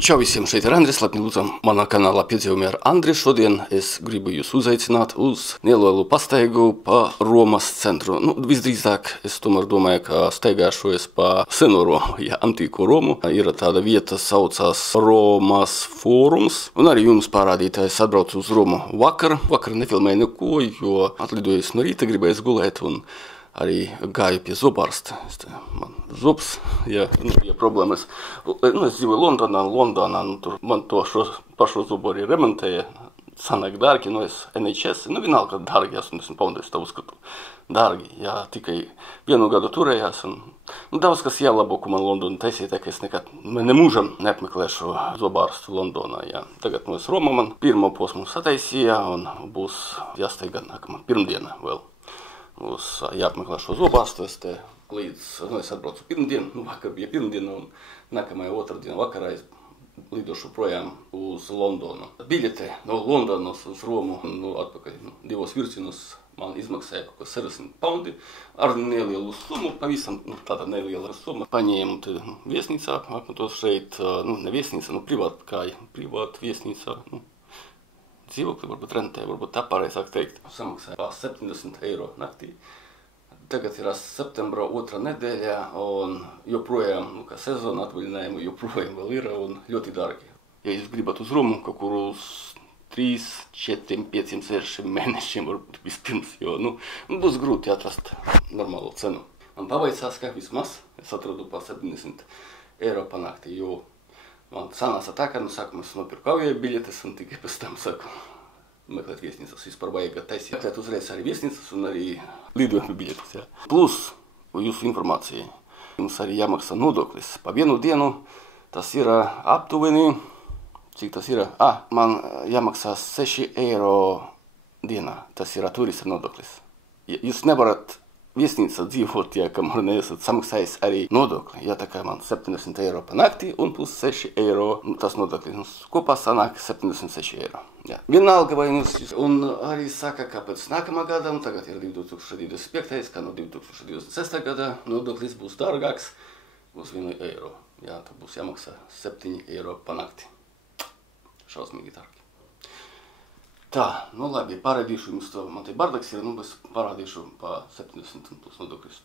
Čau visiem, šeit ir Andris, lepni lūdzam manā kanālā Piedzīvumi ar Andri. Šodien es gribu jūs uzaicināt uz nelielu pastaigu pa Romas centru. Visdrīzāk es tomēr domāju, ka staigāšos pa seno Romu, antīko Romu. Ir tāda vieta, saucās Romas fórums, un arī jums parādītājs atbraucu uz Romu vakar. Vakar nefilmēju neko, jo atlidojis no rīta, gribēju gulēt un arī gāju pie zobārsta. Man zobs, ja problēmas. Es dzīvoju Londonā, tur man šo pašu zobu arī remontēja. Sanāk dārgi, es NHS, vienalga, ka dārgi, 80 poundu, es tā uzskatu. Dārgi, tikai vienu gadu turējās. Daudz kas jālabo, ko man Londona taisīja, ka es nekad nemūžam neapmeklēšu zobārstu Londonā. Tagad es Romā man pirmo posmu sataisīja un būs jāsteigā nākamā pirmdiena vēl. Mums jāapmeklē šo zobārstu, es atbraucu pirmdienu, vakar bija pirmdiena un nākamajā otrdiena vakarā es lidošu projām uz Londonu. Biļete no Londonas uz Romu atpakaļ divos virsienos man izmaksāja kaut ko 60 paundi ar nelielu summu, pavisam tāda neliela summa. Paņēmu viesnīcā, apmetos šeit, ne viesnīca, privāta viesnīca. Dzīvokli varbūt rentē, varbūt tā pareizāk teikt. Samaksāja 70 eiro naktī. Tagad ir septembra otrā nedēļa un joprojām, kā sezona atvaļinājumu, joprojām vēl ir un ļoti dārgi. Ja jūs gribat uz Romu, kaut kur uz 3, 4, 5, 6 mēnešiem varbūt vispirms, jo būs grūti atrast normālu cenu. Man pavaicās, ka vismaz es atradu pa 70 eiro pa naktī, jo man sanāca tā, ka sākumā es nopirku avio biļetes un tikai pēc tam sāku meklēt viesnīcas. Vispār vajag taisīt. Meklēt uzreiz arī viesnīcas un arī lidojumu biļetes. Plus, jūsu informācija, jums arī jāmaksā nodoklis. Pa vienu dienu tas ir aptuveni, cik tas ir? Man jāmaksā 6 eiro dienā. Tas ir turista nodoklis. Jūs nevarat viesnīcā dzīvot, kamēr neesat samaksājis arī nodokli. Tā kā man 70 eiro pa naktī un plus 6 eiro tas nodoklis. Kopā sanāk 76 eiro. Vienalga vai un arī saka, ka pēc nākamā gada, tagad ir 2025, ka no 2026. gada nodoklis būs dārgāks, būs 1 eiro. Tad būs jāmaksā 7 eiro pa naktī. Šausmīgi dārgi. Tā, labi, parādīšu jums to, man te bardaks ir, es parādīšu pa 70 plus nodokļus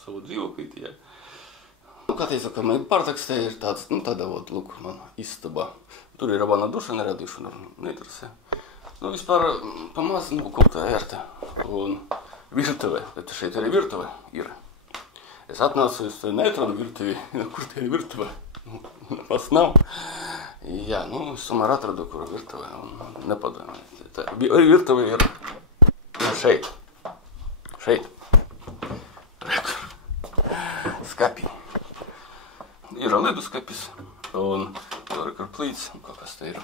savu dzīvoklīti, Kā teicu, ka man bardaks te ir tāds, tāda lūk, man istaba. Tur ir vana duša, nerādīšu, neinteresē. Vispār pamaz, kaut tā ērta. Un virtuve, bet šeit arī virtuve ir. Es atnācu, es neatradu virtuvi, kur te ir virtuve? Pas nav. Es tomēr atradu, kur virtuve, un nepadomāju. Virtuve ir šeit. Šeit. Skapi. Ir leduskapis, un tur ir plīts, kaut kas te ir.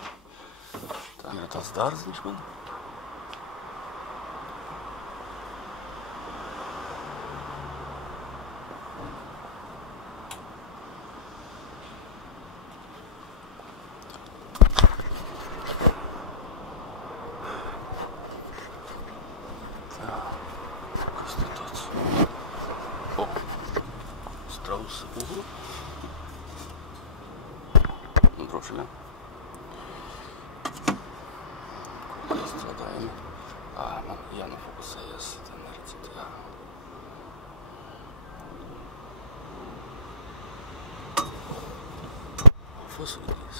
Tā ir tāds dārziņš man. Strausa ugru. Droši vien. Kur mēs strādājam? Man jānofokusējas, tā neredzēt, Fokusēties.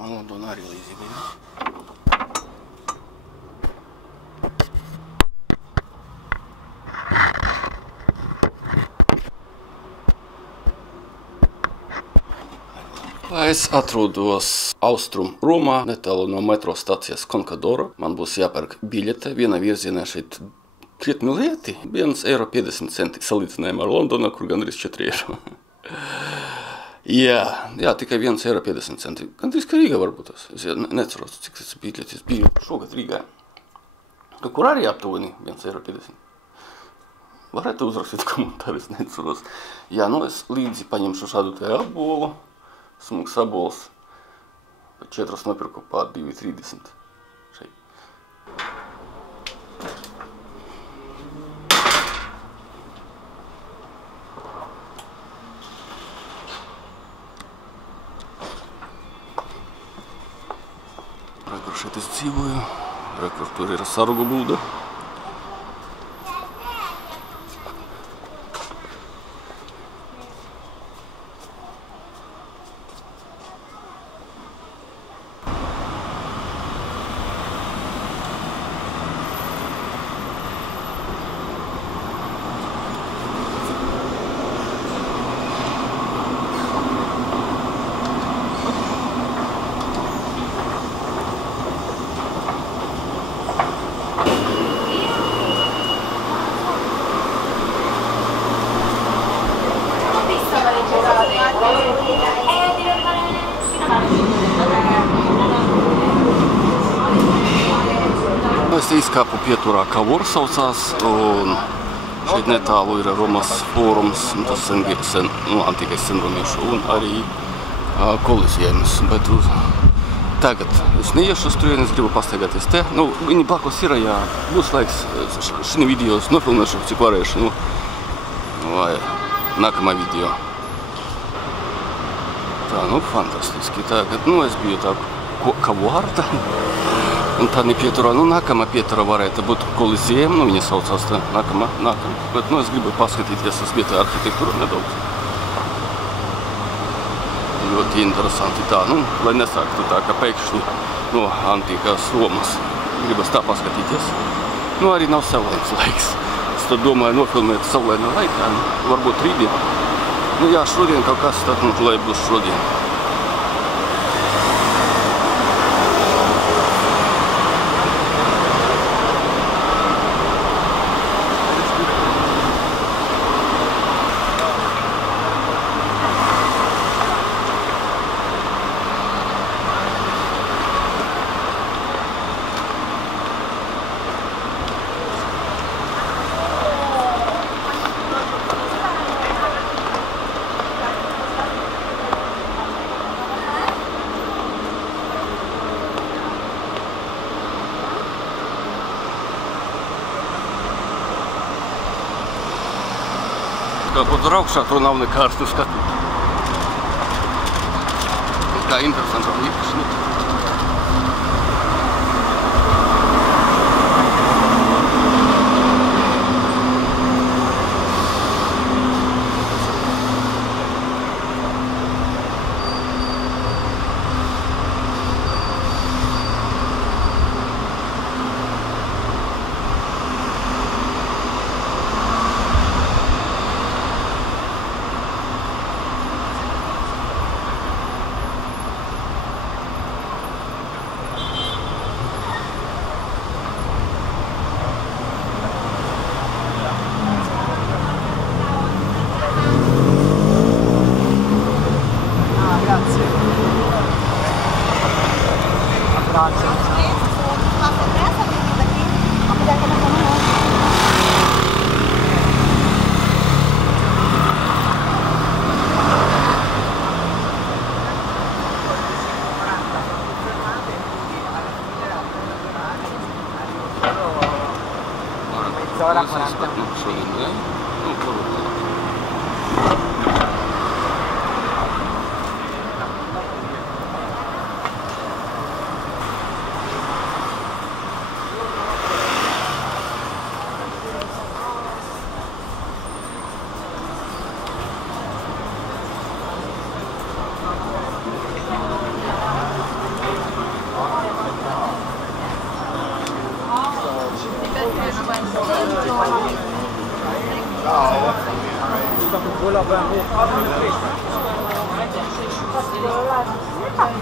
Man Londonā arī līdzīga ir. Es atrodos Austrum Romā, netālu no metro stācijas Konkadora. Man būs jāpērk biļete, viena virzienā šeit krietni lieti, 1,50 eiro salīdzinājumā ar Londonu, kur gandrīz 4 eiro. Tikai 1,50 eiro. Gandrīz kā Rīgā varbūt tas. Es neceros, cik tas biļetes bija šogad Rīgā. Kur arī aptuveni 1,50 eiro. Varētu uzrakstīt komentārus, neceros. Es līdzi paņemšu šādu te apbolu. Smuks abols. 4 nopirku pār 2,30 šeit. Kur šeit es dzīvoju, kur tur ir sargu būda. Es izkāpu pieturā, kā Vor saucās, un šeit netālu ir Romas fórums, tas antīkais senromiešu, un arī kolizienas. Bet tagad es neiešu uz turieni, es gribu pastaigāties te. Viņi blakus ir, ja būs laiks šī video, es nofilmēšu, cik varēšu, vai nākamā video. Tā, fantastiski. Tagad, es biju tā Kavuārta. Un tā nepieturā, nākamā pieturā varētu būt koliziem, viņa saucās tā, nākamā. Bet, es gribu paskatīties uz vietā arhitektūru nedaudz. Ļoti interesanti tā, lai nesāktu tā, ka pēkšņi no antīkās Romas gribas tā paskatīties. Arī nav saulains laiks. Es tad domāju nofilmēt saulainā laikā, varbūt rītdien. Jā, šodien kaut kas tad, lai būs šodien. Под augšā tur nav nekārs tu skatu. Kā interesanta īpašnieka. Mezz'ora 40.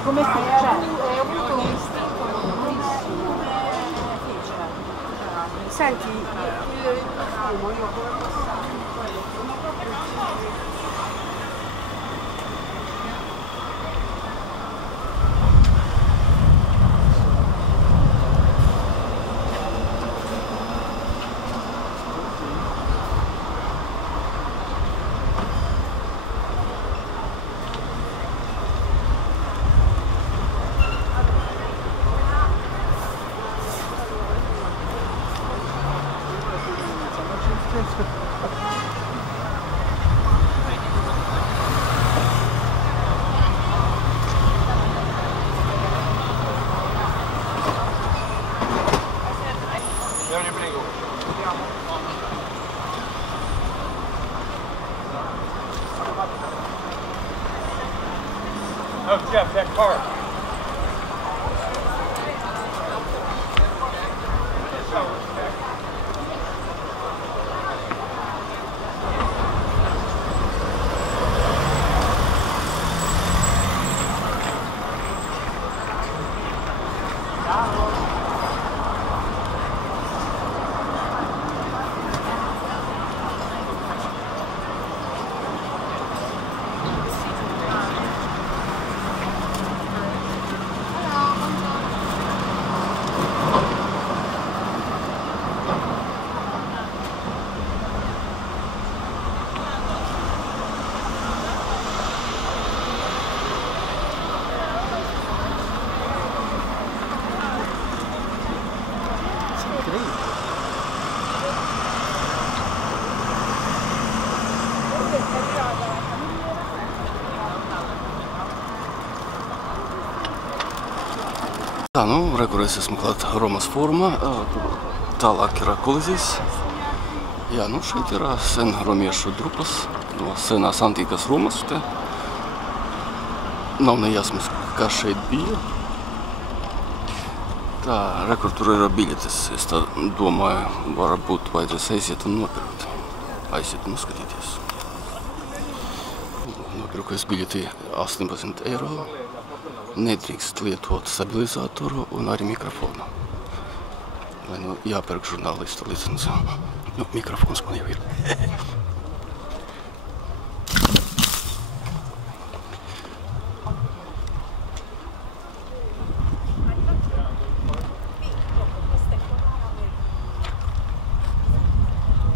Come finisce? Senti, Tā, nu, rekur es esmu klāt Romas fórumā, tālāk ir Kolizijas. Jā, nu, šeit ir sen romiešu drupas no senās antīkas Romas. Te nav nejasmas, kas šeit bija. Tā, rekur tur ir biļetes. Es tā domāju, varbūt vajadzēs aiziet un nopirkt. Aiziet un skatīties. Nopirku es biļeti 18 eiro. Nedrīkst lietot stabilizatoru un arī mikrofonu. Vai nu jāpērk žurnālistu licenci. Nu, mikrofons man jau ir.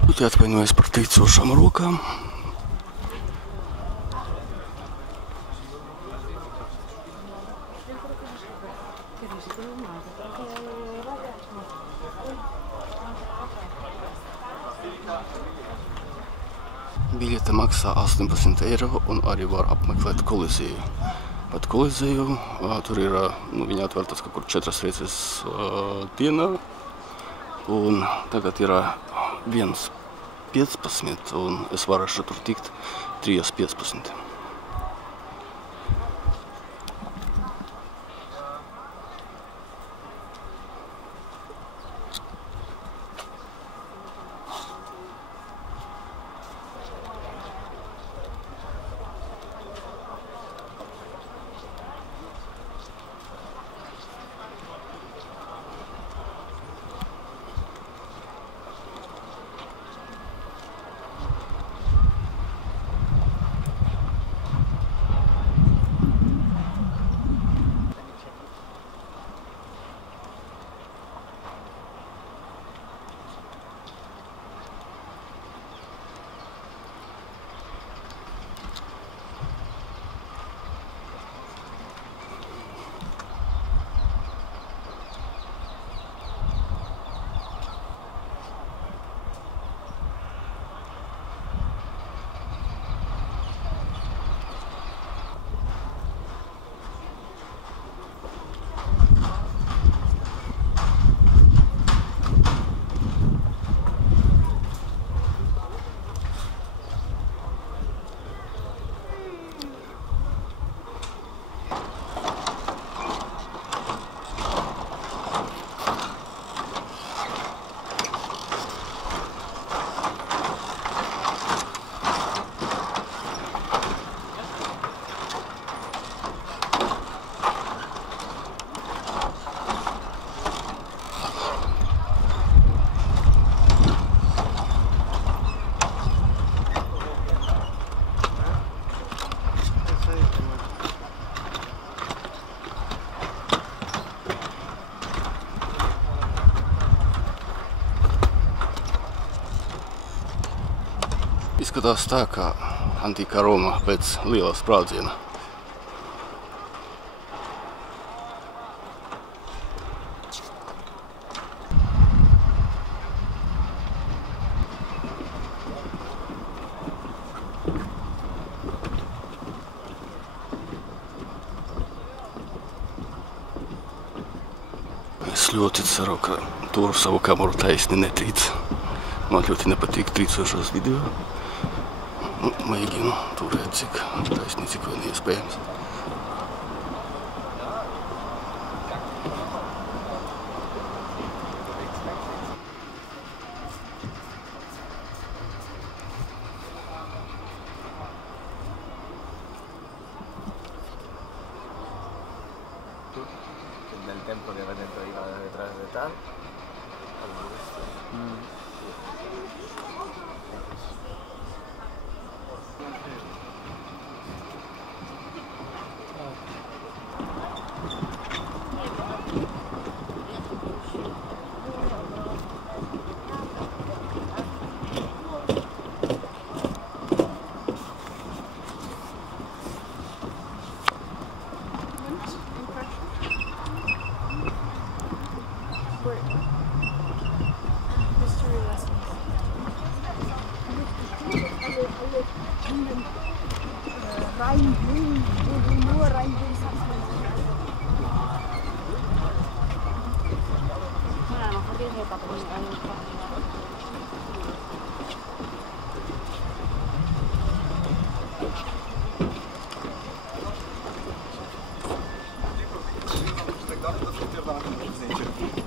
Тут atvainojos par trīcošām rokām. Biļete maksā 18 eiro un arī var apmeklēt Koliziju. Bet Koliziju tur ir, viņa atvērtas kaut kur 4 reizes dienā. Un tagad ir 1:15 un es varēšu tur tikt 3:15. Izskatās tā, kā antīkā Roma pēc lielā sprādziena. Es ļoti ceru, ka tur savu kameru taisni netrīc. Man ļoti nepatīk trīcošos video. Mēģinu turēt cik taisni, cik vien iespējams. templo que va dentro ahí, va detrás de tal.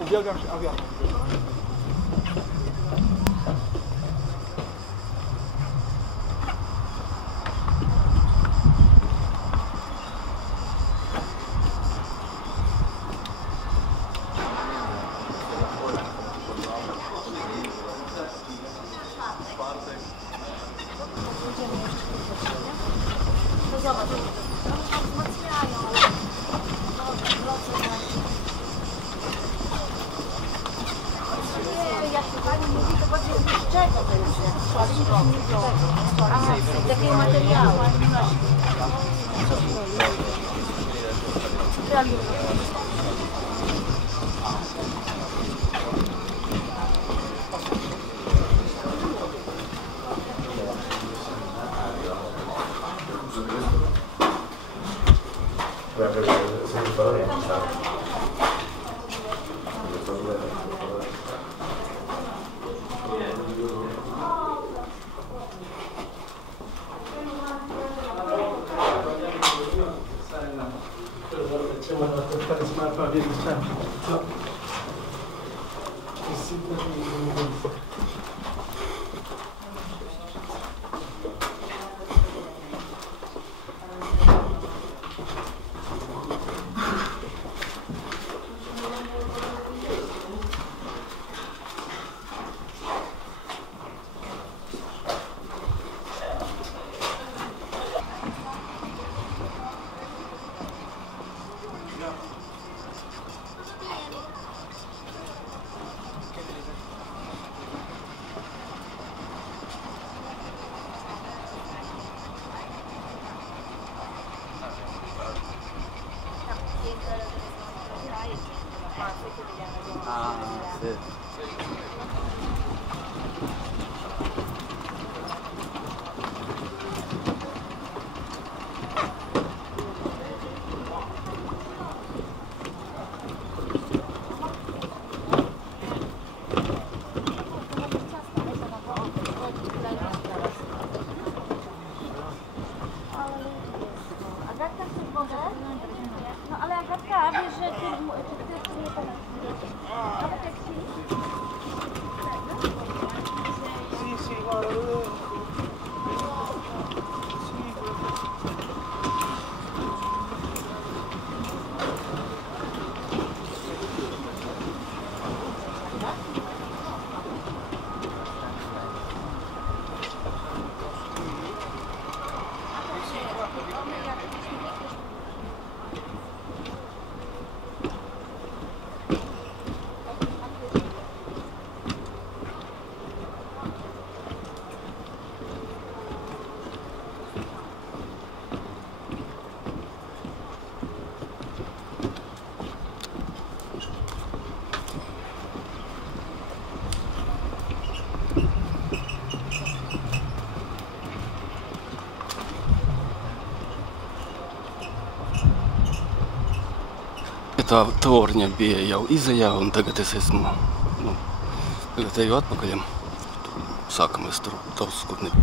Uwielbiam się awiator. Takiego materiału. No ale Agatka, wiesz, że ty nie teraz. Nawet jak ci... Sì, sì, guarda. Tā torņa bija jau izejā, un tagad es esmu, tagad eju atpakaļ. Sākamies tur daudz skutni.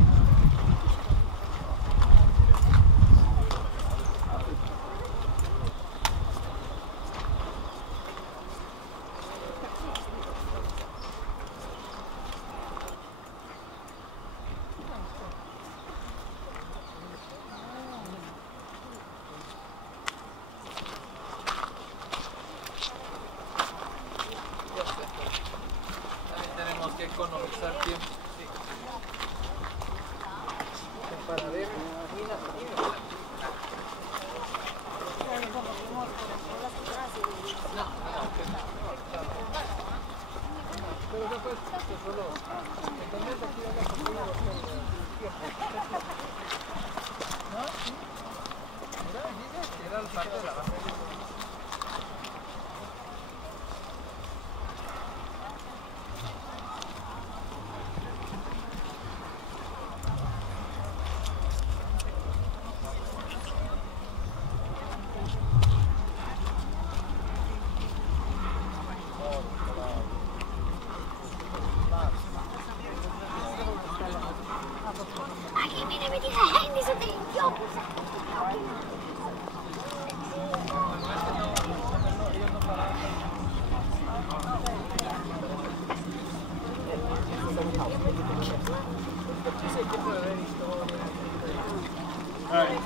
Anche mi deve dire Andy su dentro.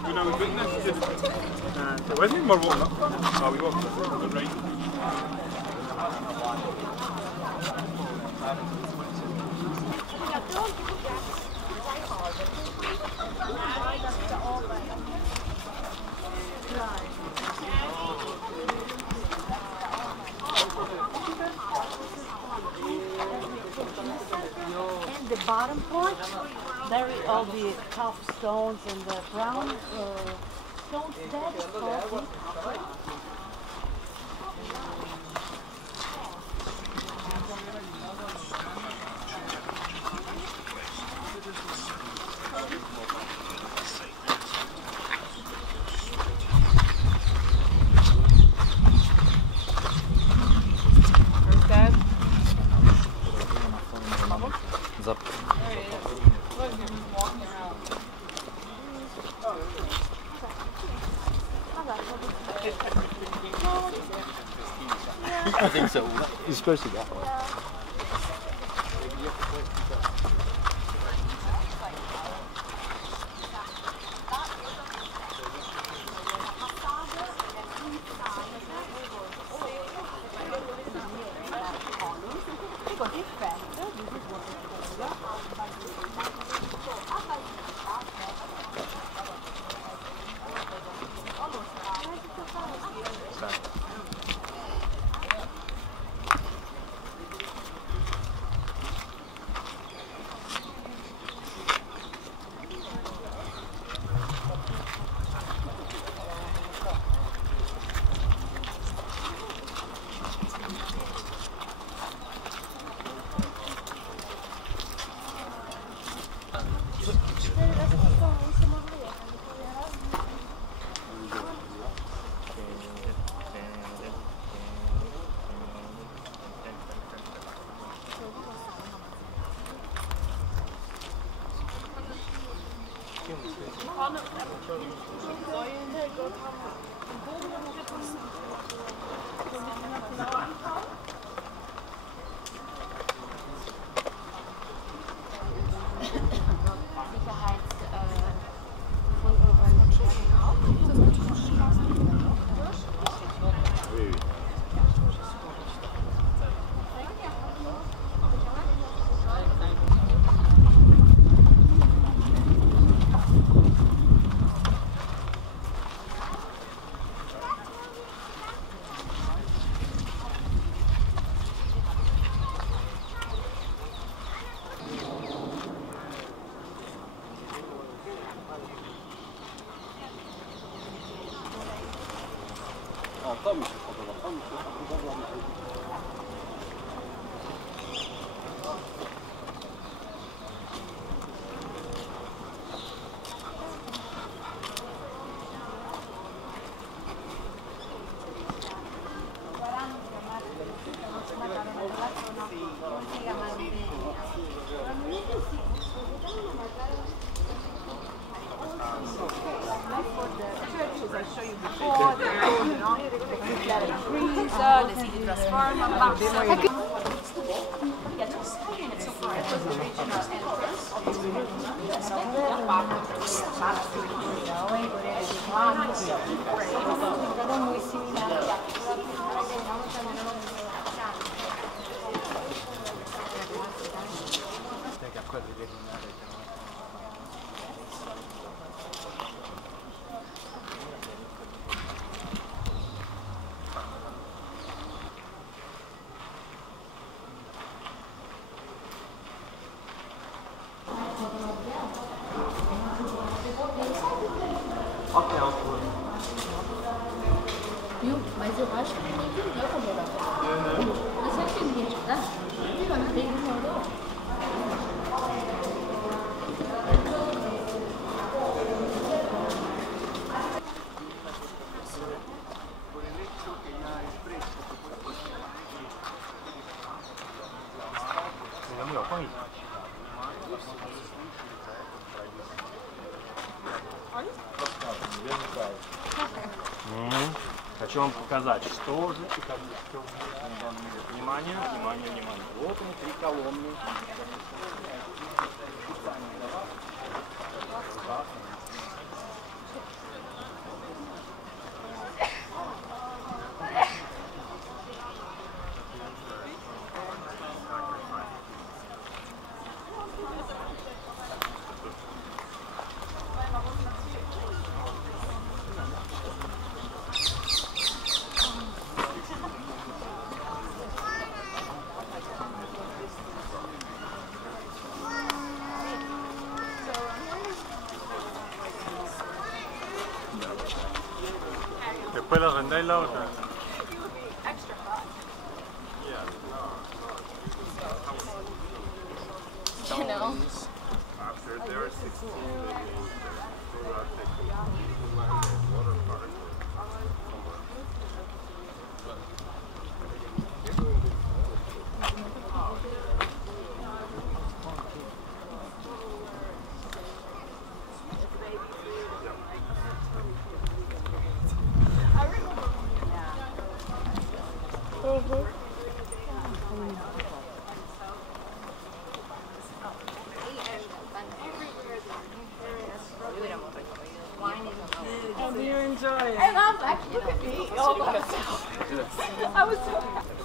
We know we've witnessed this. Where's it? More water? No, we won't. The rain. And the bottom part, there is all the tough stones and the brown stones. That is called I think so. You're supposed to go. Хочу вам показать, что же и как что. Внимание, внимание, внимание. Вот они, 3 колонны. Después la rendáis la otra. You know. After there are 16 And you enjoy it. And I'm like, look at me. All by myself. I was so happy.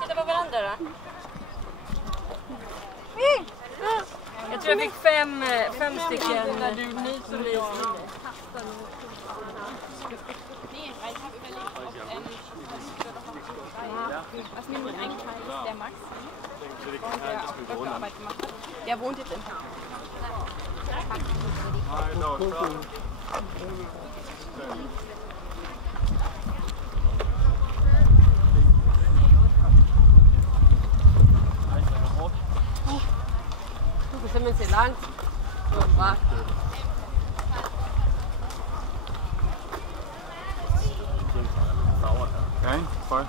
Titta på varandra då. Jag tror jag fick fem stycken. När du nyser lite. Was mir nicht eingefallen ist, der Max, der auch Doktorarbeit gemacht hat, der wohnt jetzt in Du sind wir lang. So, warte. Okay, voll.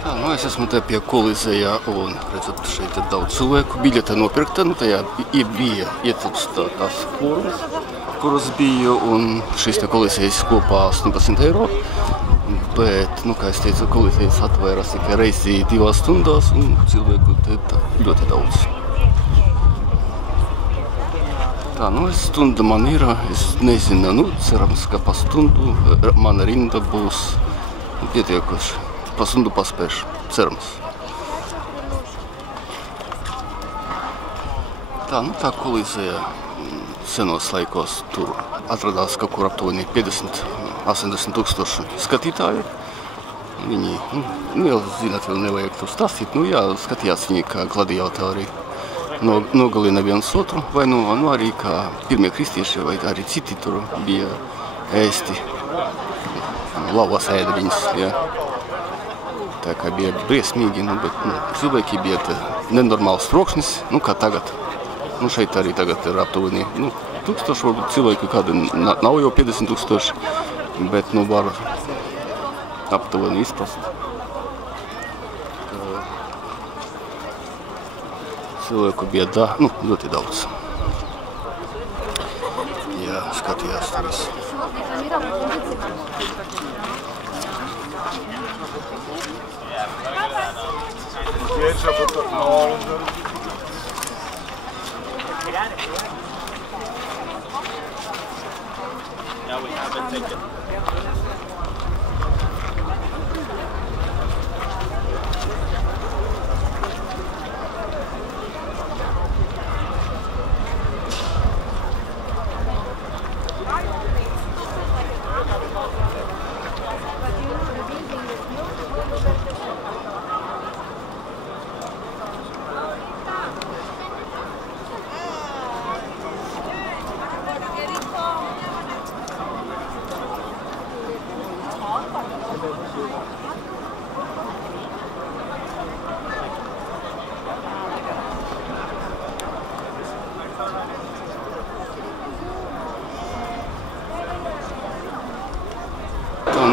Tā, nu es esmu te pie Kolizejā un redzat, šeit ir daudz cilvēku. Biļete nopirkta, nu tajā bija ietilpst tās formas, kuras bija, un šis te Kolizejs kopā 18 eiro. Bet, nu, kā es teicu, Kolizejs atvērās tikai reizi 2 stundās, un cilvēku te ļoti daudz. Tā, nu, stunda man ir, es nezinu, nu, cerams, ka pa stundu mana rinda būs pietiekoši. Pasundu paspēšu, cerams. Tā, nu tā kolizēja senos laikos tur atradās kaut kur aptuveni 50–80 tūkstoši skatītāju. Viņi, nu, zināt, vēl nevajag to stāstīt, nu jā, skatījās viņi kā gladiatori. Nogalina viens otru, vai nu arī kā pirmie kristieši, vai arī citi tur bija ēsti, lauvas ēda viņas, jā. Tā kā bija briesmīgi, nu, bet cilvēki bija nenormāls trokšnis, nu, kā tagad. Nu, šeit arī tagad ir aptuveni, nu, 1000, varbūt cilvēki kādi nav jau 50 000, bet, nu, var aptuveni izprast. Cilvēku bija ļoti daudz. Jā, skatījās to visu.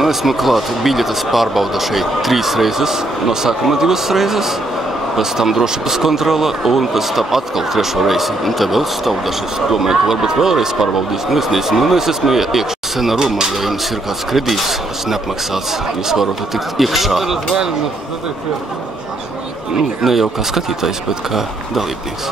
Esmu klāt biļetes pārbauda šeit 3 reizes, no sākuma 2 reizes, pēc tam drošības kontrola un pēc tam atkal 3. reizi. Un te vēl stāv dažas, domāju, ka varbūt vēlreiz pārbaudīs, nu es nezinu, es esmu iekšā. Sena Roma, ja jums ir kāds kredīts, kas neapmaksāts, jūs varat tikt iekšā. Nu, ne jau kā skatītājs, bet kā dalībnieks.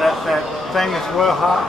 That thing is well hot.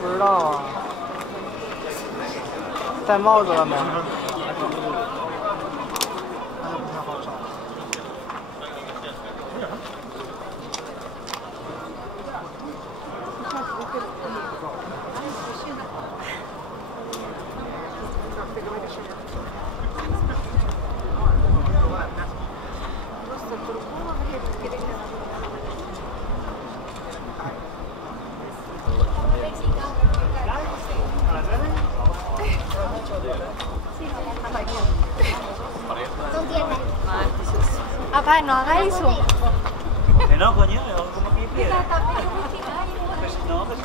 不知道啊。戴帽子了没？那就不太好找。Apa no haga eso? No, coño, como que piedra. No, pues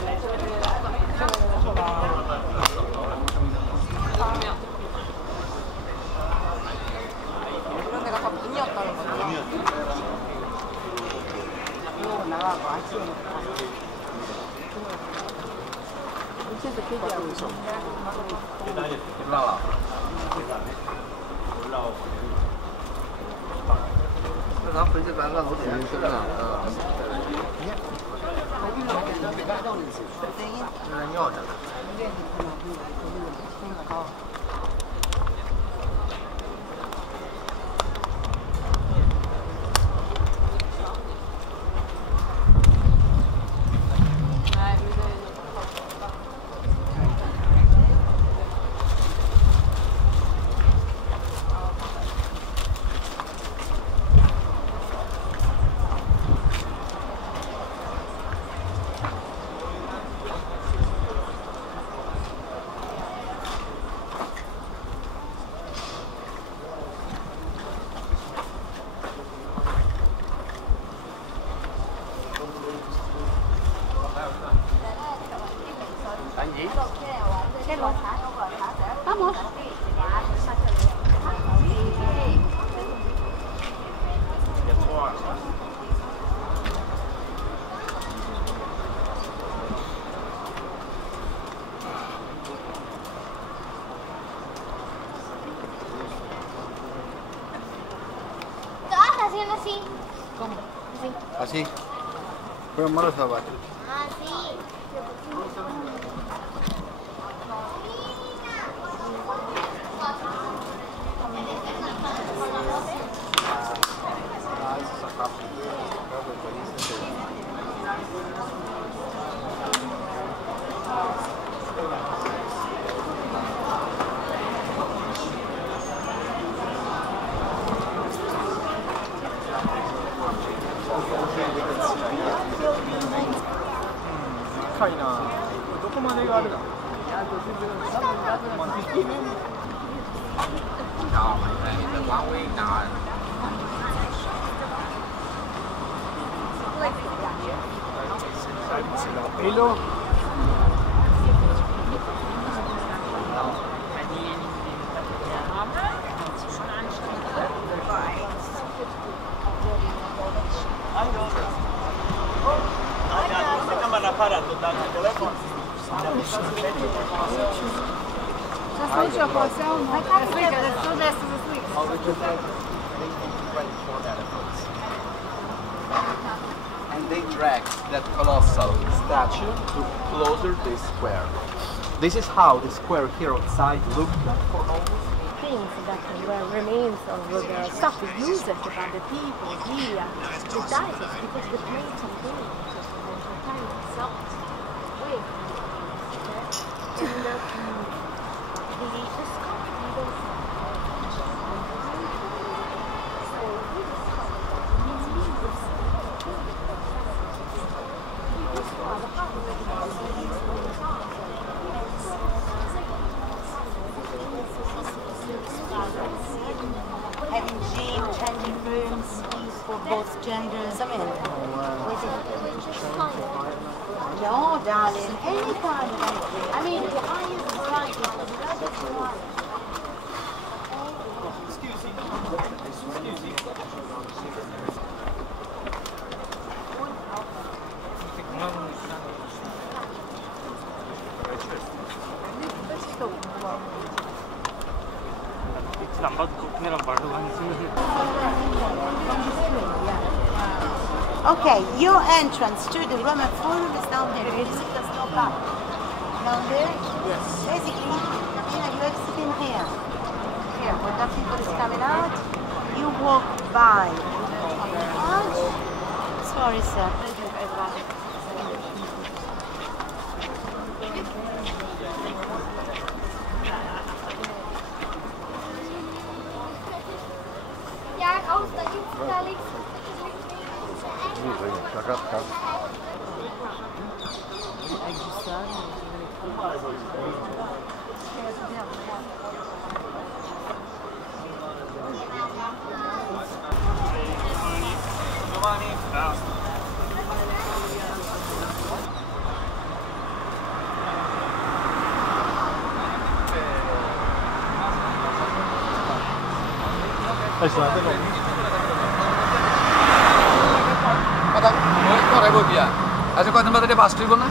那咱回去咱按楼底下吃呢。有人尿去了。Vamos. ¿Qué vas haciendo así? ¿Cómo? Así. Pero malos zapatos. Ah, sí. Pelo. And they drag that colossal statue to closer to the square. This is how the square here outside looked for almost Things that were remains of the stuff we used by the people here, the dinosaurs, because the plates and things just the time itself. Wait. And the having gym, changing rooms for both genders. I mean, no, darling, any kind of anything. I mean, the highest variety. Okay, your entrance to the Roman Forum is down there. You see the snow cap. Down there? Yes. Basically, you exit in here. Here, when the people is coming out, you walk by. Sorry, sir. Ja, ook dat je vertelling. আচ্ছা কত নম্বর থেকে বাস ট্রিপ না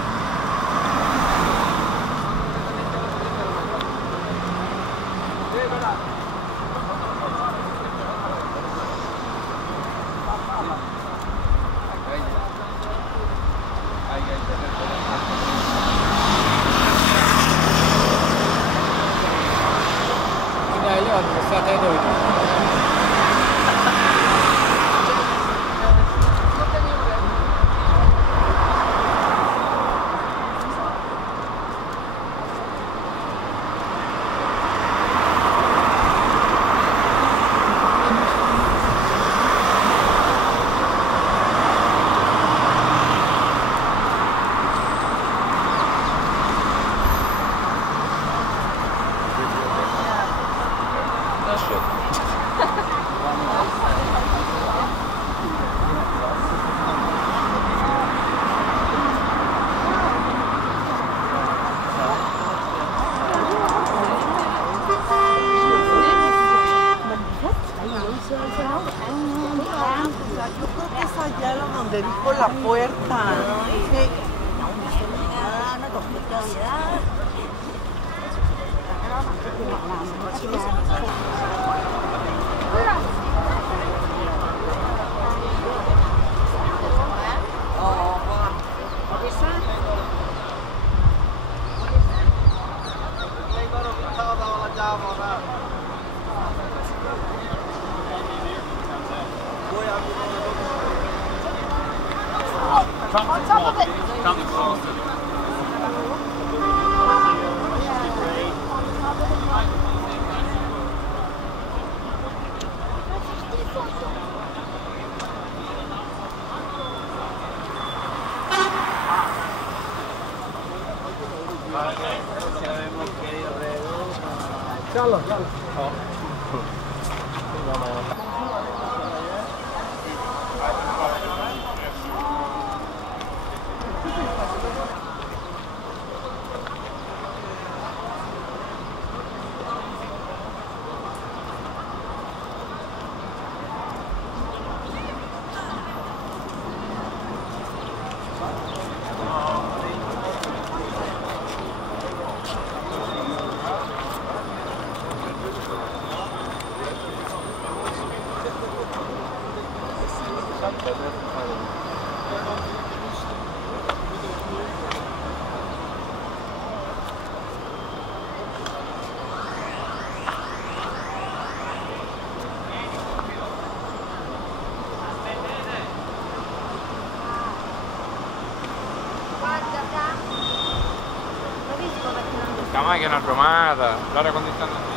Por la puerta. Sí. On top of it. La macchina cromata, l'aria condizionata.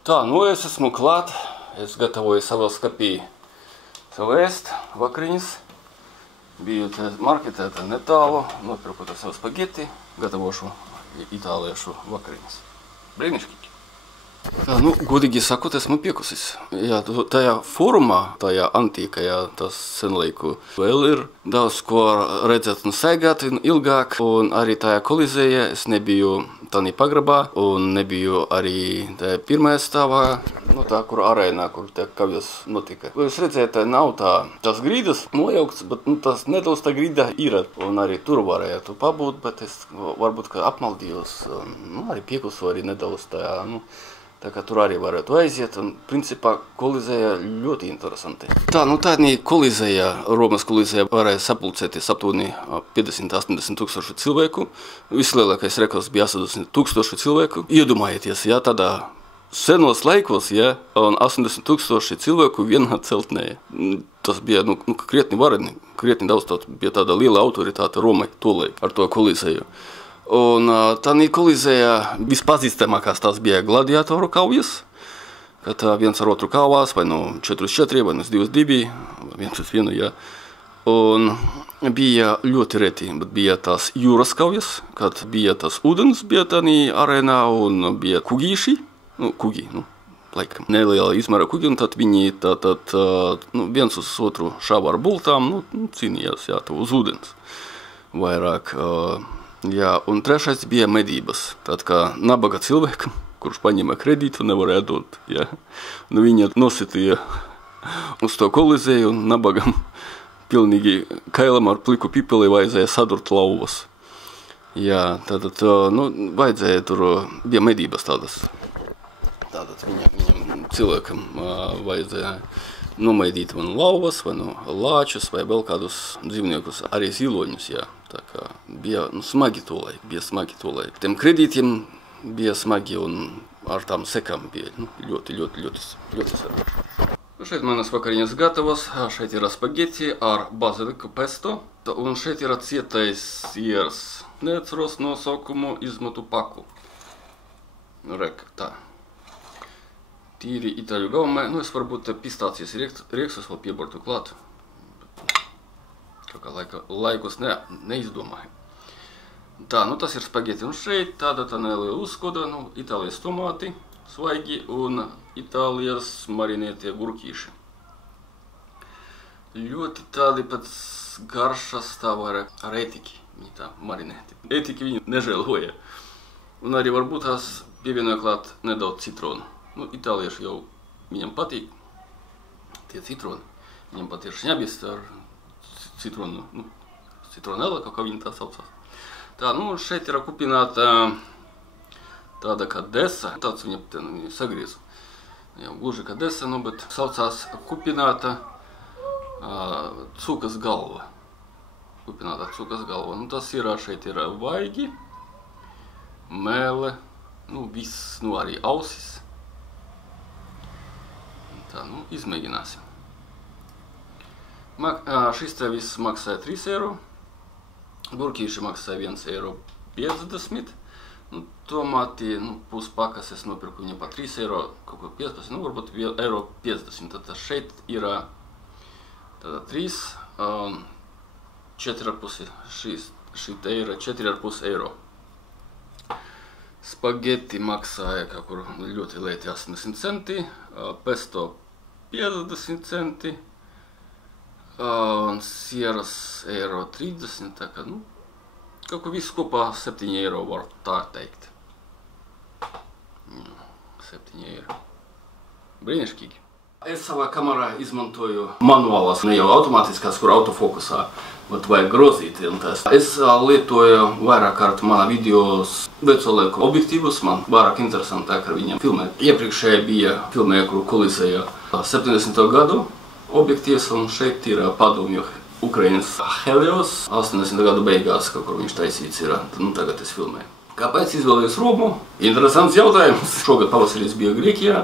Tā, nu es esmu klāt. Es gatavoju savā skapī savu ēst, vakariņas. Biju marketēta netālu, nopirku savu spageti, gatavošu itāliešu vakariņas. Brīnišķīgi. Tā, nu, godīgi sakot, esmu piekusis. Jā, tajā fórumā, tajā antīkajā, tas senlaiku, vēl ir daudz ko redzēt un saigāt ilgāk. Un arī tajā kolizējā es nebiju tādā pagrabā un nebiju arī tajā pirmajā stāvā, nu tā, kur arēnā, kur tie kaujas notika. Jūs redzēt, nav tās grīdas nojaukts, bet nu, tas nedaudz tā grīda ir. Un arī tur varētu pabūt, bet es varbūt ka apmaldījos, nu, arī piekusu arī nedaudz tajā, nu, tā kā tur arī varētu aiziet, un principā kolizēja ļoti interesanti. Tā, nu tādā kolizējā, Romas kolizējā varēja sapulcēties aptuveni 50–80 tūkstoši cilvēku. Vislielākais rekords bija 80 tūkstoši cilvēku. Iedomājieties, jā, tādā senos laikos, jā, un 80 tūkstoši cilvēku vienā celtnē. Tas bija, nu krietni vareni, krietni daudz, bija tāda liela autoritāte Romai tolaik ar to kolizēju. Un tādā kolizējā vispazīstamākās tās bija gladiatoru kaujas, kad viens ar otru kaujās, vai nu 4-4, vai nu 2-2, vai 1-1, jā. Un bija ļoti reti, bet bija tās jūras kaujas, kad bija tas ūdens, bija tādā arēnā, un bija kugīši, nu, kugi, nu, laikam, neliela izmēra kugi, un tad viņi nu, viens uz otru šāva ar bultām, nu, cīnījās, jā, uz ūdens vairāk. Jā, un trešais bija medības. Tad kā nabaga cilvēkam, kurš paņēma kredītu, nevarēja dot. Jā. Nu, viņa nositīja uz to kolizēju, un nabagam pilnīgi kailam ar pliku pipeli vajadzēja sadurt lauvas. Jā, tātad, nu, vajadzēja tur, bija medības tādas. Tātad viņam cilvēkam vajadzēja nomaidīt vai nu lauvas, vai nu lāčus, vai vēl kādus dzīvniekus, arī ziloņus, jā. Tā kā bija smagi tolaik, Tiem kredītiem bija smagi un ar tām sekām bija ļoti sarežģīti. Šeit manas vakariņas gatavas, šeit ir spageti ar baziliku pesto, un šeit ir cietais siers. Neatceros nosaukumu, izmetu paku. Rek, tā. Tīri itāļu gaumē, nu es varbūt pistācijas rieksus vēl piebortu klāt. Kā laikus neizdomāju. Tā, nu tas ir spageti un šeit tāda neliela uzkoda, nu, Itālijas tomāti, svaigi un Itālijas marinētie gurkīši. Ļoti tādi pēc garšas tā var ar ētiki, viņi tā marinēti. Ētiki viņi nežēloja. Un arī varbūt tās pievienoja klāt nedaudz citronu. Nu, itālieši jau viņam patīk tie citroni. Viņam pat ir šņabis ar citronu, nu, citronela, kā viņi tā saucās. Tā, nu, šeit ir kupināta tāda kā desa, tāds viņa sagriez. Jau gluži kā desa, nu, bet saucās kupināta cukas galva. Kupināta cukas galva. Nu, tas ir, šeit ir vaigi, mēle, nu, viss, nu, arī ausis. Tā, nu, izmēģināsim. Šis te viss maksāja 3 eiro, gurkīši maksāja 1,50 eiro, nu, tomāti, nu, puspakas es nopirku viņa pa 3 eiro, kaut ko 15, nu, varbūt 1,50 eiro, tad šeit ir tāda 3, 4,5, šī te ir 4,5 eiro. Spageti maksāja kaut kur ļoti lēti 80 centi, pesto 50 centi, un sieras eiro 30, tā kā, nu, kaut ko viss kopā 7 eiro var tā teikt. 7 eiro. Brīnišķīgi. Es savā kamerā izmantoju manuālās, ne jau automātiskās, kur autofokusā, bet vajag grozīt. Es lietoju vairāk kārt manā videos veco laiku objektīvus, man vairāk interesantāk ar viņiem filmēt. Iepriekšēji bija filmē, kur kolizēja 70. gadu objektīvs, un šeit ir padomju Ukrainas Helios. 80. gadu beigās, kaut kur viņš taisīts ir, nu tagad es filmēju. Kāpēc izvēlējos Romu? Interesants jautājums. Šogad pavasarī biju Grieķijā,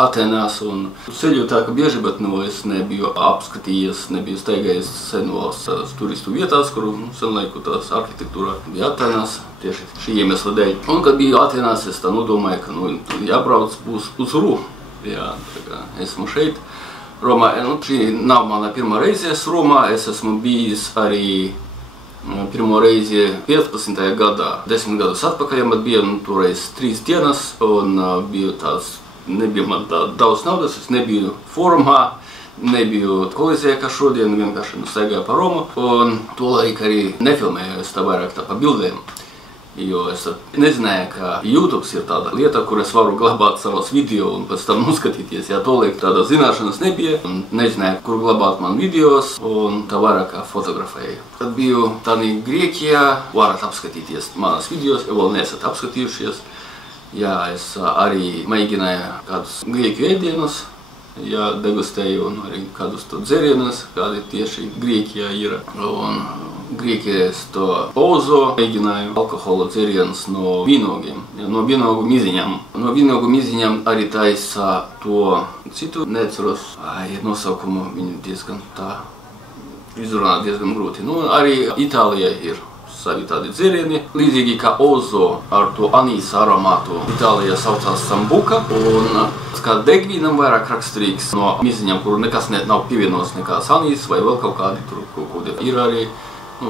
Atenās un ceļoju tā, ka bieži, bet es nebiju apskatījies, nebiju staigājis senos turistu vietās, kuru senlaiku tās arhitektūrā bija Atenās, tieši šī iemesla dēļ. Un, kad biju Atenās, es tā nodomāju, ka jābrauc būs uz Ru. Jā, tā kā esmu šeit, Romā. Šī nav mana pirmā reize Romā, es esmu bijis arī pirmo reizi 15. gadā, 10 gadus atpakaļ, bet bija toreiz 3 dienas, un bija nebija man daudz naudas, es nebiju fórumā, nebiju kolizijā, kā šodien, vienkārši staigāju pa Romu, un to laiku arī nefilmēju, es tā vairāk tā pa bildēm. Jo es nezināju, ka YouTube ir tāda lieta, kur es varu glabāt savus video un pēc tam noskatīties. Jā, to liek tāda zināšanas nebija. Nezināju, kur glabāt man videos un tā vairāk kā fotografēju. Kad biju tādā Grieķijā, varat apskatīties manas videos, ja vēl neesat apskatījušies. Jā, es arī mēģināju kādus grieķu ēdienus, jā, degustēju un arī kādus to dzērienus, kādi tieši Grieķijā ir. Un Grieķijas to ouzo mēģināju alkohola dzērienus no vīnogiem, no vīnogu miziņām. No vīnogu miziņām arī taisa to citu, neceros, nosaukumu viņu diezgan tā izrunā diezgan grūti. Arī Itālijā ir savi tādi dzērieni, līdzīgi kā ouzo ar to anīsa aromātu. Itālijā saucās sambuka, un kā degvīnam vairāk raksturīgs no miziņām, kur nekas nav pievienots, nekāds anīs vai vēl kaut kādi tur kaut ir arī.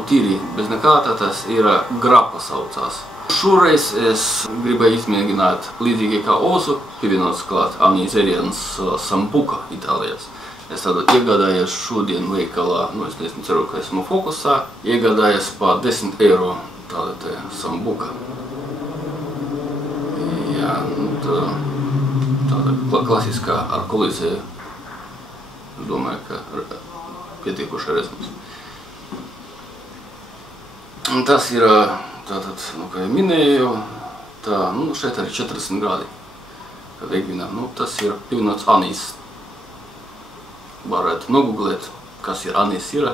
Tīri bez nekā, tas ir grapa saucās. Šoreiz es gribēju izmēģināt līdzīgi kā ouzo, pievienots klāt anīs dzēriens sambuka Itālijas. Es tādu iegādājos šodien veikalā, es nezinu, ceru, ka esmu fokusā, iegādājos pa 10 eiro tāda te sambuka. Jā, tāda klasiskā ar kolizēju. Domāju, ka pietiekuši rezums. Tas ir, tātad, kā jau minēju, šeit arī 40 grādi, kad degvīnā. Tas ir pievienots anīs. Varētu nogooglēt, kas ir anīs ir.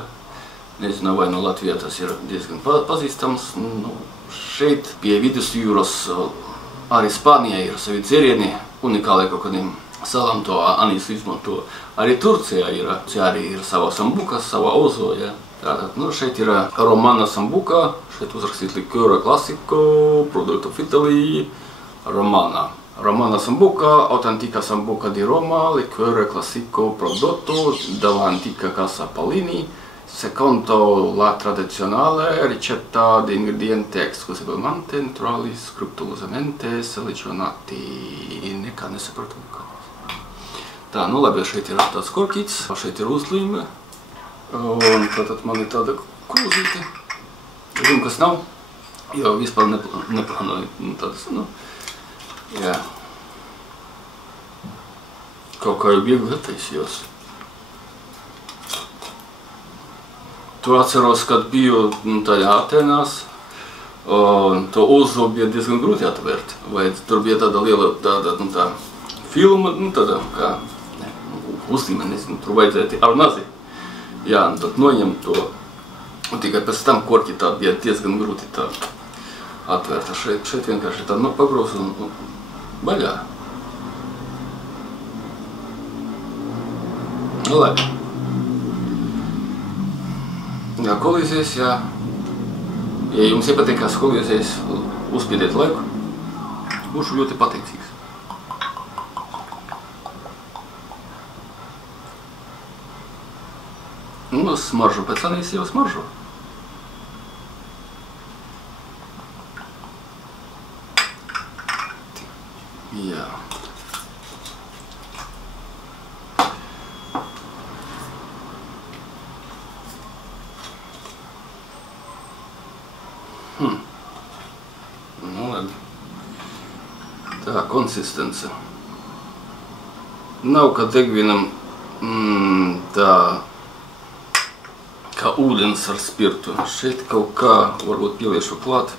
Nezinu, vai no Latvijā tas ir diezgan pazīstams. Šeit pie vidusjūras, arī Spānijā ir savi dzērieni, unikāli kaut kādiem salām to anīsu izmanto. Arī Turcijā ir, arī ir sava sambuka, sava ouzo, jā. Tātad, šeit ir Romana sambuka, šeit uzrakstīt liqueur classico, product of Italy, Romana. Romana sambuka, autentica sambuca di Roma, liqueur classico prodotto dall'antica Casa Pallini, secondo la tradizionale ricetta di ingredienti esclusivamente naturali, scrupolosamente selezionati. Nekā nesapratu. Tā, labi, šeit ir tāds korkīts, šeit ir uzlīme. Un tātad man ir tāda krūzīte. Zinu, kas nav, jo vispār neplānoju tādas, jā. Kaut kā jau viegli attaisījos. To atceros, kad biju tajā Atenās, to ouzo bija diezgan grūti atvērt. Vai tur bija tāda liela tāda filma, tāda kā uzlīme, nezinu, tur vajadzēja ar nazi. Jā, tad noņem to, un tikai pēc tam korķi tā bija diezgan grūti tā atvērta. Šeit vienkārši tā pagrūs un vaļā. Labi. Jā, kolīzijas, jā. Ja jums iepatīkās kolīzijas, uzspiediet laiku. Būšu ļoti pateicīgs. Smaržu pēc anīs jau smaržu. Jā. Labi. Tā, konsistence. Nav kā degvīnam tā kā ūdens ar spirtu. Šeit kaut kā varbūt pieliešu klāt.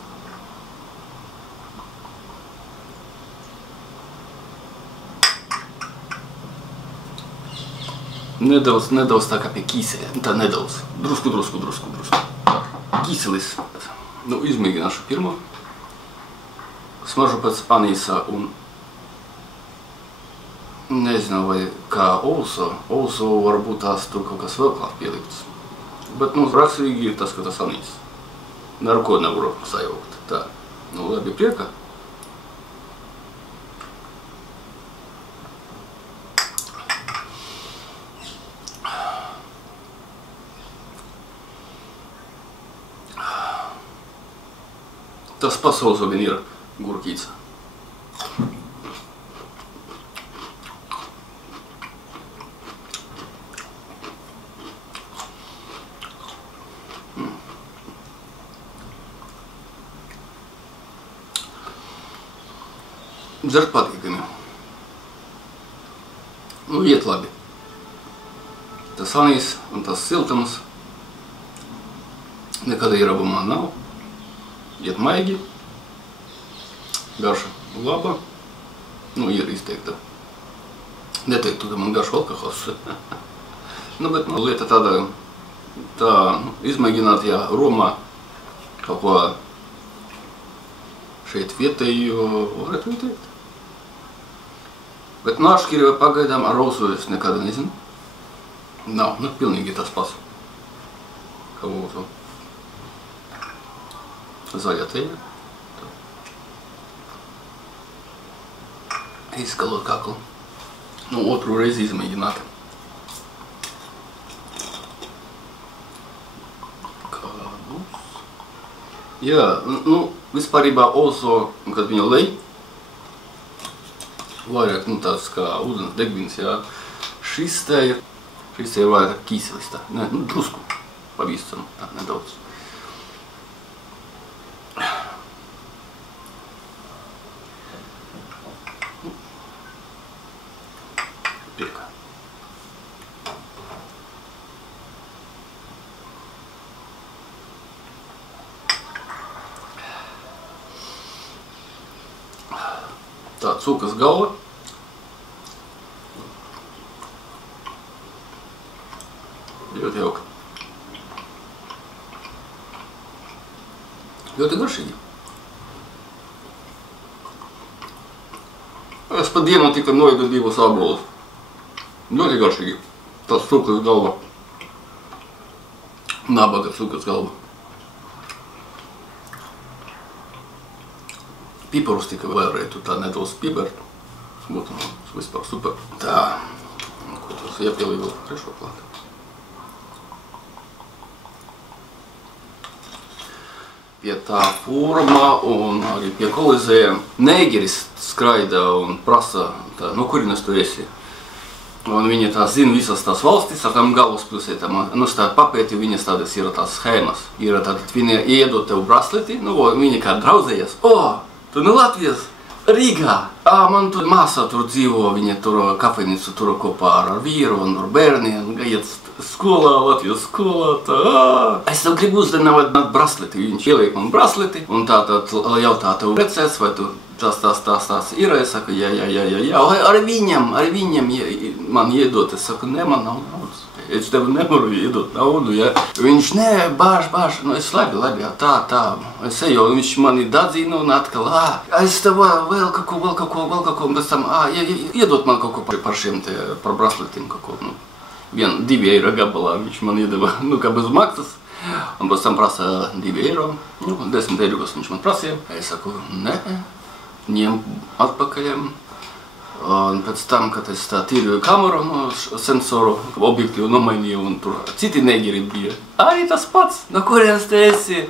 Nedaudz tā kā pie kīseļa. Tā nedaudz. Drusku. Kīselis. Izmēģināšu pirmo. Smaržu pēc anīsa un nezinu, vai kā olso. Olso varbūt tās tur kaut kas vēl klāt pielikts. Bet, nu, raksturīgi ir tas, ka tas anīs. Ar ko nevaru sajaukt. Tā, nu, labi priekā. Tas pats olso vien ir gurkīca. Dzert patīkami. Nu, iet labi. Tas anīs un tas siltums nekad ierabumā nav. Iet maigi. Garša laba. Nu, ir izteikta. Neteiktu, ka man garša alkohols. Nu, bet nu, lieta tāda, izmēģināt, ja Romā kaut ko šeit vietēju, varētu teikt. Bet nāškiri pagaidām ar olso es nekad nezinu. Nav, nu, pilnīgi tas pats. Kā olso. Zaļa teļa. Izskalot kaklu. Nu, otru reizi izmēģināt. Kā būs? Jā, nu, vispārībā olso, kad viņu lej, vairāk, nu, tāds kā ūdens degvins, jā. Šis te ir vairāk kīselis, tā. Ne, nu, drusku pavisam, tā, nedaudz. Piekā. Tā, cukas galva. Ļoti jauka. Ļoti garšīgi. Es pa dienu tikai noedu 2 ābolus. Ļoti garšīgi. Tas cukas galva. Nabaga cukas galva. Piparus tikai varētu tā nedaudz pibert. Būtu vispār super. Tā. Ko tas iepielīju vēl trešo klāt. Pie tā fóruma un arī pie kolizējiem Nēgeris skraida un prasa, tā, no kurienes tu esi? Un viņi tā zina visas tās valstis ar tām galvaspilsētām. Nu, tā papēti, viņas tādas ir tās schēmas. Ir tātad, viņi iedod tev brasleti, nu, viņi kā draudzējas. O, tu no Latvijas, Rīgā. Man tur māsā tur dzīvo, viņa tur kafejnīcu tur kopā ar vīru un ar bērniem. Iet skolā, Latvijas skolā, tā. Es tev gribu uzdarināt brasleti. Viņš ieliek man brasleti un tātad jautā tev precēs, vai tu tas ir. Es saku, jā. Ar viņam man iedot. Es saku, ne, man nav naudas. Es tev nevaru iedot naudu, ja. Viņš, nē, bāž. Nu, es labi, jā, tā. Es eju, viņš mani dadzina un atkal, es tev vēl kaut ko, un pēc tam, iedot man kaut ko par šiem te, par brasletiem kaut ko, nu. 2 eiro gabalā viņš man iedeva, nu, kā bez maksas. Un pēc tam prasa 2 eiro, nu, 10 eiro viņš man prasīja. Es saku, nē, ņem atpakaļiem. Un pēc tam, kad es tā tīrīju kameru, no sensoru objektīvu nomainīju, un tur citi negeri bija. Arī tas pats, no kurienes te esi?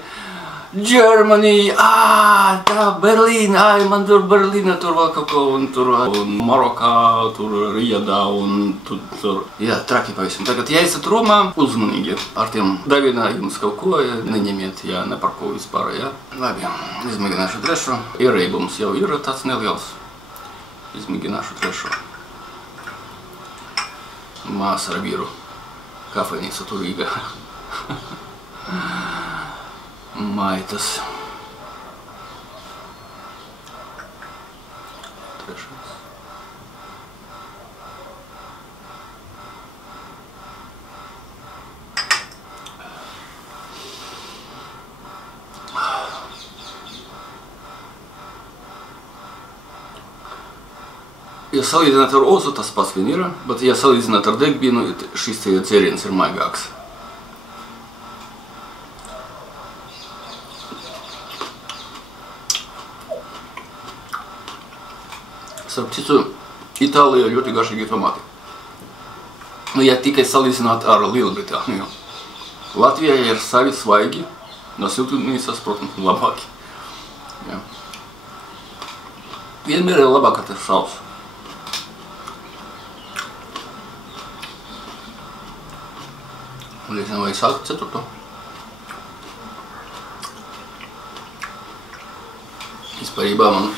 Germany, tā, Berlīna, man tur Berlīna, tur vēl kaut ko, un tur Marokā, tur Rijadā, un tur, jā, traki pavisam. Tagad, ja esat Romā, uzmanīgi ar tiem davinājums kaut ko, neņemiet, jā, ne par ko vispār, jā. Labi, izmēģināšu trešo. Ierēbums jau ir tāds neliels. Izmēģināšu trešo. Māsa ar vīru. Kafejnīca tur Rīgā. Maitas. Trešais. Ja salīdzināt ar ozu, tas pats vien ir, bet ja salīdzināt ar degvienu, šis dzēriens ir maigāks. Starp citu, Itālijā ļoti garšīgi tomāti. Nu, ja tikai salīdzināt ar Lielbritāniju. Latvijā ir savi svaigi, no siltumnīcas, protams, labāki. Ja. Vienmēr ir labāk, kad ir sauss. Liekam, vajag sākt 4. Vispārībā man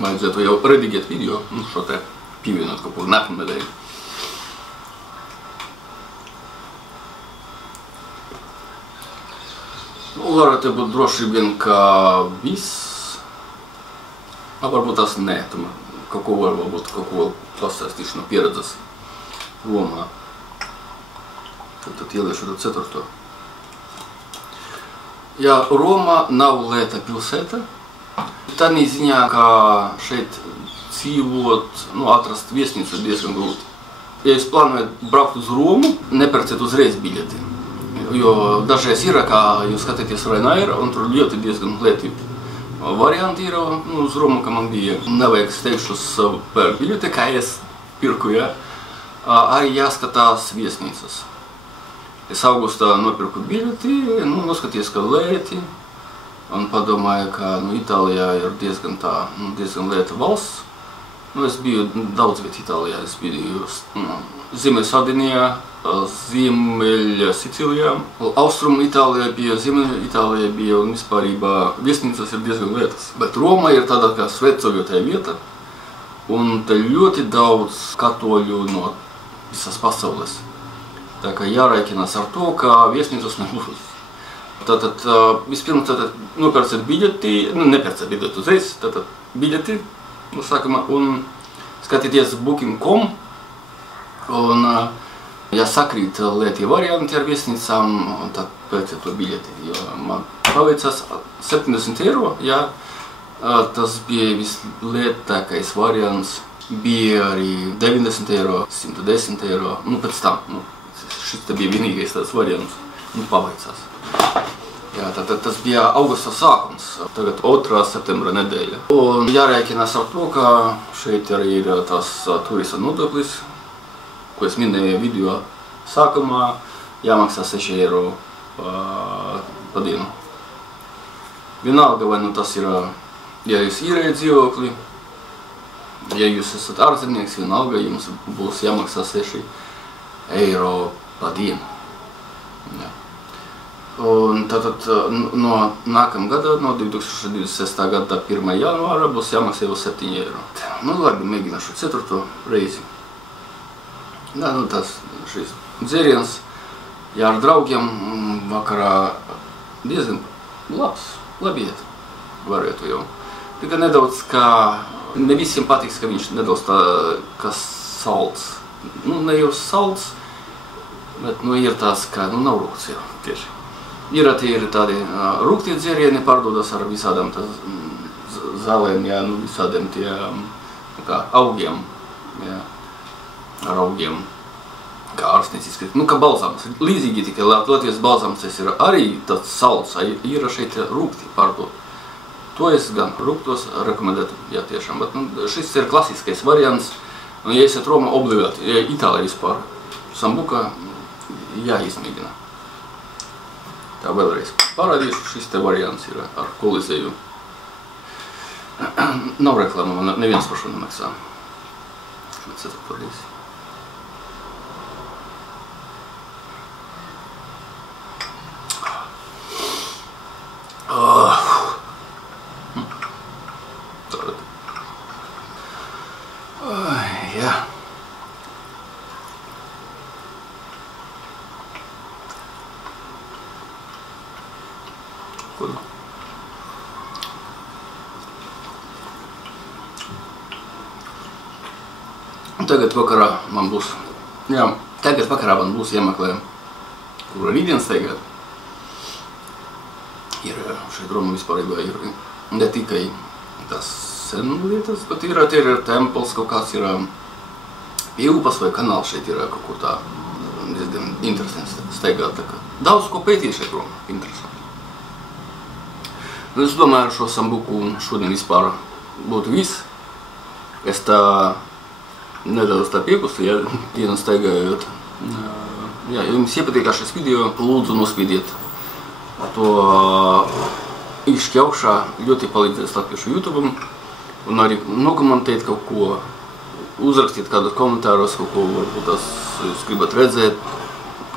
vajadzētu jau redigēt video, šo te pievienot kaut kur nākamnedēļ. Varētu būt droši vien, ka viss, varbūt tas nē, kaut ko varbūt pastāstīšu no pieredzes Romā. Tad ieliešu to 4. Ja Roma nav lēta pilsēta, tādā ziņā, ka šeit dzīvot, atrast viesnīcu diezgan grūti. Ja jūs plānojat braukt uz Romu, nepērciet uzreiz biļeti. Jo dažreiz ir, kā jūs skatāties Ryanair, un tur ļoti diezgan lēti varianti ir uz Romu, ka man bija. Nevajag steigšus par biļeti, kā es pirku, ja. Arī jāskatās viesnīcas. Es augustā nopirku biļeti, noskaties, ka lēti, un padomāju, ka Itālijā ir diezgan lēta valsts. Es biju daudz viet Itālijā, es biju Ziemeļ Sardinijā, Ziemeļ Sicilijā, Austrum Itālijā bija, Ziemeļ Itālijā bija, un vispārībā viesnīcas ir diezgan lētas. Bet Roma ir tāda kā svētceļotāja vieta, un te ļoti daudz katoļu no visas pasaules. Tā kā jārēķinās ar to, ka viesnīcas nebūs. Tātad vispirms nopērciet biļeti, nepērciet biļeti uzreiz, tātad biļeti, sākumā, un skatieties Booking.com, un ja sakrīt lētie varianti ar viesnīcām, tad pērciet to biļeti. Jo man paveicās 70 €, ja tas bija vislētākais variants, bija arī 90 €, 110 €, pēc tam. Šis te bija vienīgais tāds variants, paveicās. Jā, tātad tas bija augusta sākums, tagad 2. septembra nedēļa. Un jārēķinās ar to, ka šeit arī ir tās turista nodoklis, ko es minēju video sākumā, jāmaksā 6 € pa dienu. Vienalga, vai tas ir, ja jūs īrējat dzīvokli, ja jūs esat ārzemnieks, vienalga, jums būs jāmaksā 6 € pa dienu. Ja. Un tātad no nākamā gada, no 2026. gada 1. janvāra būs jāmaksā jau 7 €. Labi, mēģināšu 4. reizi. Tas šis dzēriens, ja ar draugiem vakarā diezgan labi iet, varētu jau. Tikai nedaudz, ka ne visiem patiks, ka viņš nedaudz kā salds. Ne jau salds, bet ir tās, ka nav rūkts jau tieši. Ir tādi rūktie dzērieni, pārdodas ar visādām zālēm, jā, visādiem augiem, jā, ar augiem, kā ārstnieciski, kā balzams. Līdzīgi tikai Latvijas balzams, tas ir arī tāds salds, ir šeit rūkti pārdot. To es gan rūktos rekomendētu, jā, tiešām, bet šis ir klasiskais variants, un ja esat Roma obligāti, ja Itālijā vispār, Sambuka jāizmēģina. Tā vēlreiz parādīšu, šis te variants ir ar Kolizēju. Nav reklāma, neviens par šo nemaksā. Šeit 4. reizi. Jā. Tagad vakarā man būs, jāmeklē, kur rītdien staigāt. Ir šeit Roma vispārībā ir ne tikai tas sen lietas, bet ir templs, kaut kāds ir pie upes vai kanāls šeit ir kaut kur tā diezgan interesants staigāt. Daudz ko pētīt šeit prom, interesanti. Es domāju, ar šo sambuku šodien vispār būtu viss. Es tā nedaudz tā piekustu, ja dienu staigājot. Ja jums iepatīkās šis video, lūdzu nospīdiet to īšķi augšā, ļoti palīdzēs latviešu YouTube'am, un arī nokomentēt kaut ko, uzrakstīt kādus komentāros, kaut ko varbūt tās jūs gribat redzēt,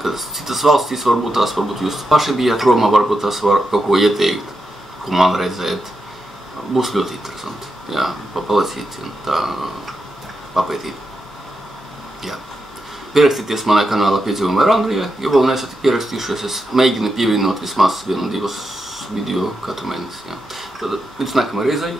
kādas citas valstīs varbūt jūs paši bijāt Romā, varbūt tās var kaut ko ieteikt, ko man redzēt. Būs ļoti interesanti, jā, papalasīt un tā papētīt. Jā. Pierakstieties manā kanālā Piedzīvojumi ar Andriju, ja vēl neesat pierakstījušies, es mēģinu pievienot vismaz 1-2 video katru mēnesi. Jā. Tad līdz nākamajai reizei.